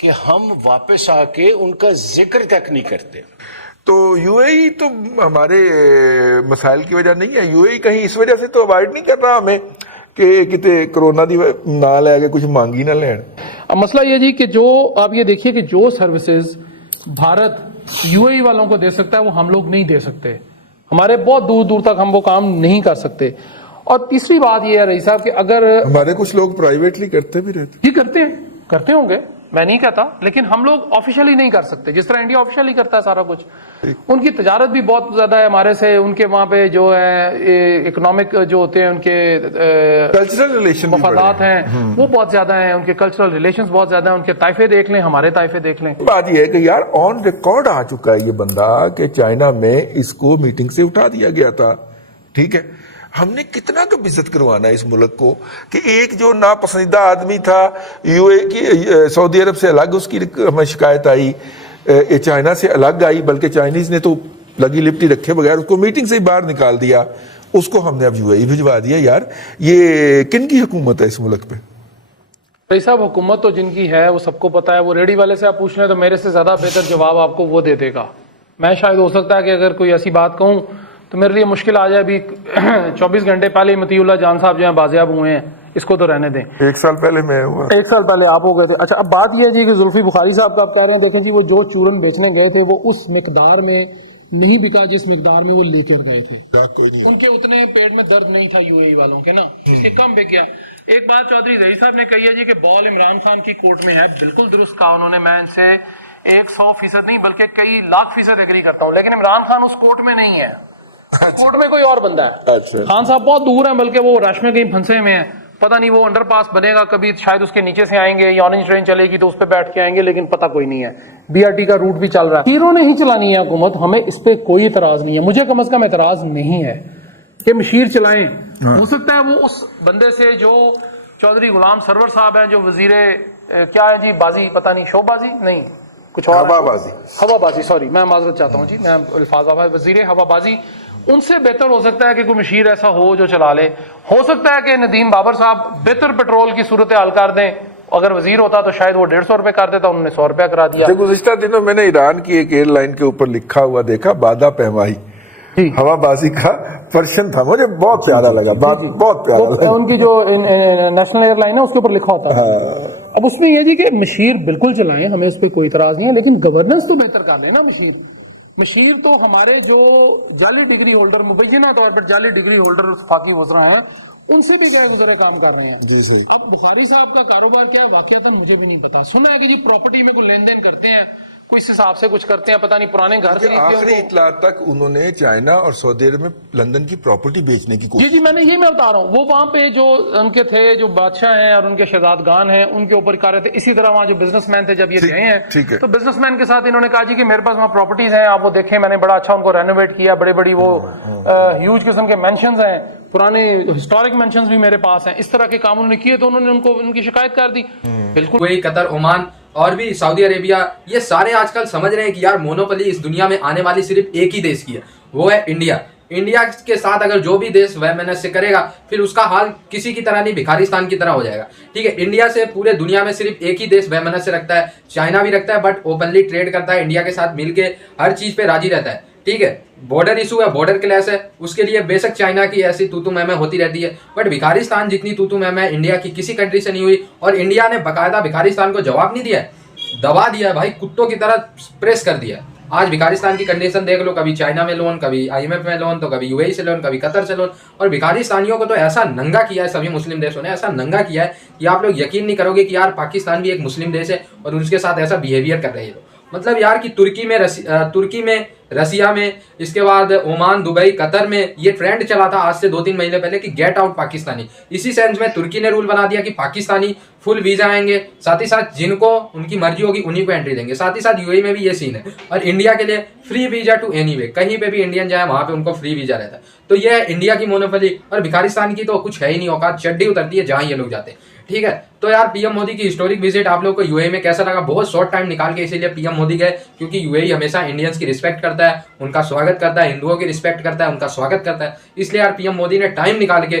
کہ ہم واپس آ کے ان کا ذکر تک نہیں کرتے. تو یو اے ای تو ہمارے مسائل کی وجہ نہیں ہے. یو اے ای کہیں اس وجہ سے تو اوائڈ نہیں کر رہا ہمیں کہ کتے کرونا دی نہ لے کے کچھ مانگی نہ لین. اب مسئلہ یہ جی کہ جو آپ یہ دیکھیے کہ جو سروسز بھارت یو اے ای والوں کو دے سکتا ہے وہ ہم لوگ نہیں دے سکتے. ہمارے بہت دور دور تک ہم وہ کام نہیں کر سکتے. اور تیسری بات یہ ہے رئیس صاحب کہ اگر ہمارے کچھ لوگ پرائیویٹلی کرتے بھی رہتے جی کرتے ہوں گے, میں نہیں کہتا, لیکن ہم لوگ آفیشیلی نہیں کر سکتے جس طرح انڈیا آفیشیلی کرتا ہے سارا کچھ. ان کی تجارت بھی بہت زیادہ ہے ہمارے سے, ان کے وہاں پہ جو ہے اکنامک جو ہوتے ہیں ان کے کلچرل ریلیشن مفادات ہیں وہ بہت زیادہ ہیں, ان کے کلچرل ریلیشنز بہت زیادہ ہیں. ان کے طائفے دیکھ لیں, ہمارے طائفے دیکھ لیں. بات یہ ہے کہ یار آن ریکارڈ آ چکا ہے یہ بندہ کہ چائنا میں اس کو میٹنگ سے اٹھا دیا گیا تھا. ٹھیک ہے, ہم نے کتنا کب عزت کروانا ہے اس ملک کو کہ ایک جو ناپسندیدہ آدمی تھا یو اے کی سعودی عرب سے الگ اس کی ہمیں شکایت آئی, چائنا سے الگ آئی, بلکہ چائنیز نے تو لگی لپٹی رکھے بغیر اس کو میٹنگ سے ہی باہر نکال دیا. اس کو ہم نے اب یو اے بھجوا دیا. یار یہ کن کی حکومت ہے اس ملک پہ؟ بھائی صاحب حکومت تو جن کی ہے وہ سب کو پتا ہے. وہ ریڈی والے سے آپ پوچھ رہے ہیں تو میرے سے زیادہ بہتر جواب آپ کو وہ دے دے گا. میں شاید ہو سکتا ہے کہ اگر کوئی ایسی بات کہوں تو میرے لیے مشکل آ جائے. ابھی 24 گھنٹے پہلے مطیع اللہ جان صاحب جو ہیں بازیاب ہوئے ہیں, اس کو تو رہنے دیں. 1 سال پہلے میں ہوا, 1 سال پہلے آپ ہو گئے تھے. اچھا اب بات یہ ہے جی کہ زلفی بخاری صاحب کا آپ کہہ رہے ہیں, دیکھیں جی وہ جو چورن بیچنے گئے تھے وہ اس مقدار میں نہیں بکا جس مقدار میں وہ لے کر گئے تھے. ان کے اتنے پیٹ میں درد نہیں تھا یو اے ای والوں کے نا, اس سے کم بک گیا. ایک بات چودھری رئیس صاحب نے کہی ہے جی کہ بال عمران خان کی کورٹ میں ہے. بالکل درست کہا انہوں نے, میں ان سے 100% نہیں بلکہ کئی لاکھ فیصد ایگری کرتا ہوں. لیکن عمران خان اس کورٹ میں نہیں ہے, کورٹ میں کوئی اور بندہ ہے. خان صاحب بہت دور ہیں, بلکہ وہ رش میں کہیں پھنسے ہوئے ہیں. پتہ نہیں وہ انڈر پاس بنے گا کبھی, شاید اس کے نیچے سے آئیں گے, یا اورنج ٹرین چلے گی تو اس پہ بیٹھ کے آئیں گے, لیکن پتہ کوئی نہیں ہے. بی آر ٹی کا روٹ بھی چل رہا ہے. ہیرو نے ہی چلانی ہے حکومت, ہمیں اس پہ کوئی اعتراض نہیں ہے. مجھے کم از کم اعتراض نہیں ہے کہ مشیر چلائیں. ہو سکتا ہے وہ اس بندے سے جو چودھری غلام سرور صاحب ہیں جو وزیر کیا ہے جی بازی, پتہ نہیں شو بازی نہیں کچھ اور, ہوا بازی, سوری میں معذرت چاہتا ہوں جی, میں الفاظ وزیر ہوا بازی, ان سے بہتر ہو سکتا ہے کہ کوئی مشیر ایسا ہو جو چلا لے. ہو سکتا ہے کہ ندیم بابر صاحب بہتر پیٹرول کی صورت حال کر دیں. اگر وزیر ہوتا تو شاید وہ 150 روپے کر دیتا, انہوں نے 100 روپے کرا دیا. گزشتہ دنوں میں نے ایران کی ایک ایئر لائن کے اوپر لکھا ہوا دیکھا, بادہ پیمائی ہوا بازی کا پرشن تھا, مجھے بہت پیارا لگا, بہت پیارا لگا. ان کی جو نیشنل ایئر لائن ہے اس کے اوپر لکھا ہوتا ہے. اب اس میں یہ جی کہ مشیر بالکل چلائیں, ہمیں اس پہ کوئی اعتراض نہیں ہے, لیکن گورننس تو بہتر کر لیں نا. مشیر تو ہمارے جو جعلی ڈگری ہولڈر, مبینہ طور پر جعلی ڈگری ہولڈر وفاقی وزراء ہیں, ان سے بھی غیر گزرے کام کر رہے ہیں. اب بخاری صاحب کا کاروبار کیا ہے واقعات مجھے بھی نہیں پتا. سنا ہے کہ جی پراپرٹی میں کوئی لین دین کرتے ہیں, کوئی اس حساب سے کچھ کرتے ہیں, پتہ نہیں پرانے گھر خریدتے ہیں. آخری اطلاع تک انہوں نے چائنا اور سعودی عرب میں لندن کی پراپرٹی بیچنے کی کوشش. جی میں نے یہی میں بتا رہا ہوں, وہ وہاں پہ جو ان کے تھے جو بادشاہ ہیں اور ان کے شہزادگان ہیں ان کے اوپر کر رہے تھے. اسی طرح وہاں جو بزنس مین تھے جب یہ گئے ہیں تو بزنس مین کے ساتھ انہوں نے کہا جی کہ میرے پاس وہاں پراپرٹیز ہیں, آپ وہ دیکھیں, میں نے بڑا اچھا ان کو رینوویٹ کیا, بڑے بڑی وہ ہیوج قسم کے مینشنز ہیں, پرانے ہسٹورک مینشنز بھی میرے پاس ہیں. اس طرح کے کام انہوں نے کیے تو انہوں نے ان کو ان کی شکایت کر دی. بالکل کوئی قطر, عمان اور بھی سعودی عربیہ, یہ سارے آج کل سمجھ رہے ہیں کہ یار مونوپلی اس دنیا میں آنے والی صرف ایک ہی دیش کی ہے, وہ ہے انڈیا. انڈیا کے ساتھ اگر جو بھی دیش ویمنس سے کرے گا پھر اس کا حال کسی کی طرح نہیں, بھکارستان کی طرح ہو جائے گا. ٹھیک ہے, انڈیا سے پورے دنیا میں صرف ایک ہی دیش ویمنس سے رکھتا ہے, چائنا بھی رکھتا ہے, بٹ اوپنلی ٹریڈ کرتا ہے انڈیا کے ساتھ, مل کے ہر چیز پہ راضی رہتا ہے. ٹھیک ہے, بارڈر ایشو ہے, بارڈر کلیش ہے, اس کے لیے بے شک چائنا کی ایسی تو میں ہوتی رہتی ہے, بٹ بھکارستان جتنی تو میں انڈیا کی کسی کنٹری سے نہیں ہوئی. اور انڈیا نے باقاعدہ بھکارستان کو جواب نہیں دیا ہے, دبا دیا ہے بھائی, کتوں کی طرح پریس کر دیا. آج بھکارستان کی کنڈیشن دیکھ لو, کبھی چائنا میں لون, کبھی IMF میں لون, تو کبھی یو اے ای سے لون, کبھی قطر سے لون. اور بھکارستانیوں کو تو ایسا ننگا کیا ہے سبھی مسلم دیشوں نے, ایسا ننگا کیا ہے کہ آپ لوگ یقین نہیں کرو گے کہ یار پاکستان بھی ایک مسلم دیش ہے اور اس کے ساتھ ایسا بیہیویئر کر رہے ہیں. مطلب یار کہ ترکی میں رسیا میں, اس کے بعد عمان, دبئی, قطر میں یہ ٹرینڈ چلا تھا آج سے 2-3 مہینے پہلے کہ گیٹ آؤٹ پاکستانی. اسی سینس میں ترکی نے رول بنا دیا کہ پاکستانی فل ویزا آئیں گے, ساتھ ہی ساتھ جن کو ان کی مرضی ہوگی انہیں کو انٹری دیں گے. ساتھ ہی ساتھ یو اے میں بھی یہ سین ہے, اور انڈیا کے لیے free visa to any way, کہیں پہ بھی انڈین جائے وہاں پہ ان کو فری ویزا رہتا ہے. تو یہ ہے انڈیا کی مونوپلی, اور بھکارستان کی تو کچھ ہے ہی نہیں, اوقات چڈی اترتی ہے جہاں یہ لوگ جاتے ہیں. ٹھیک ہے, تو یار پی ایم مودی کی ہسٹورک وزٹ آپ لوگوں کو یو اے میں کیسا لگا؟ بہت شارٹ ٹائم نکال کے اسی لیے پی ایم مودی گئے کیونکہ یو اے ہمیشہ انڈینس کی رسپیکٹ کرتا ہے, ان کا سواگت کرتا ہے, ہندوؤں کی رسپیکٹ کرتا ہے, ان کا سواگت کرتا ہے. اس لیے یار پی ایم مودی نے ٹائم نکال کے